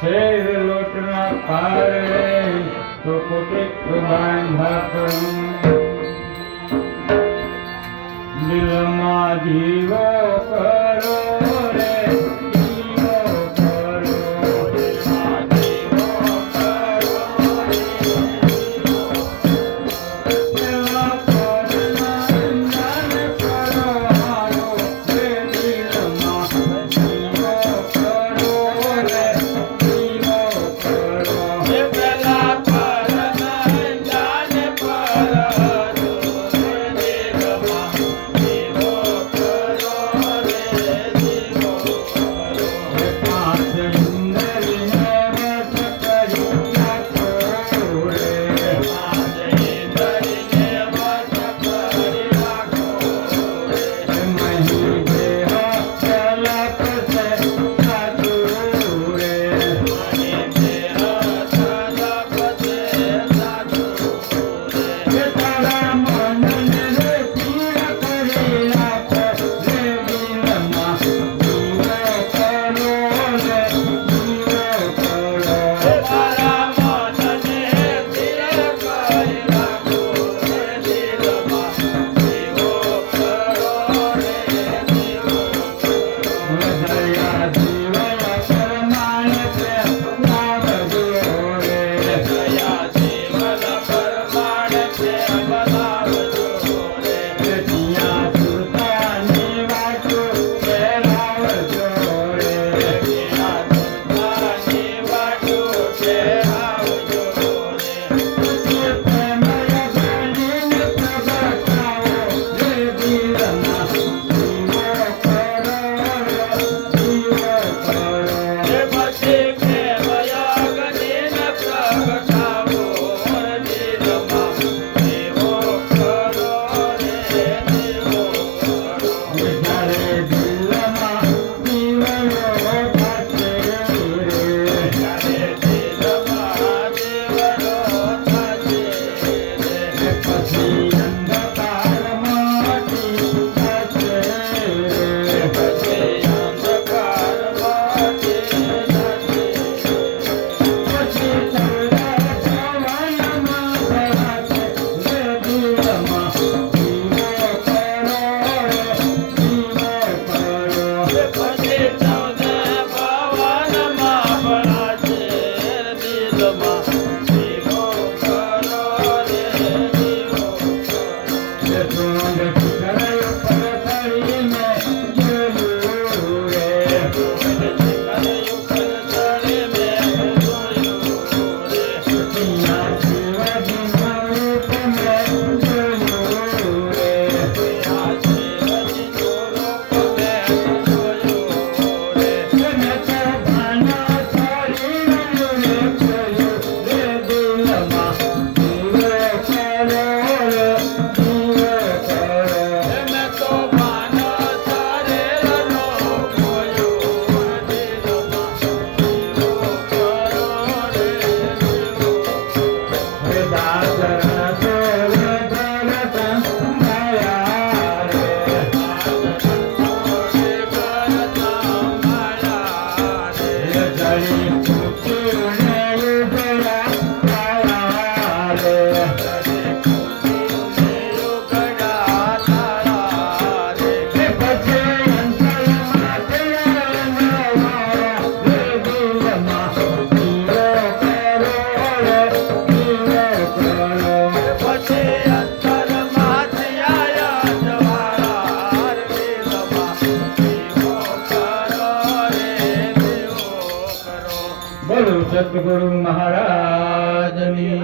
शेर लुट न पाए तो कुटिक बांधा करूं दिल સદગુરુ મહારાજની.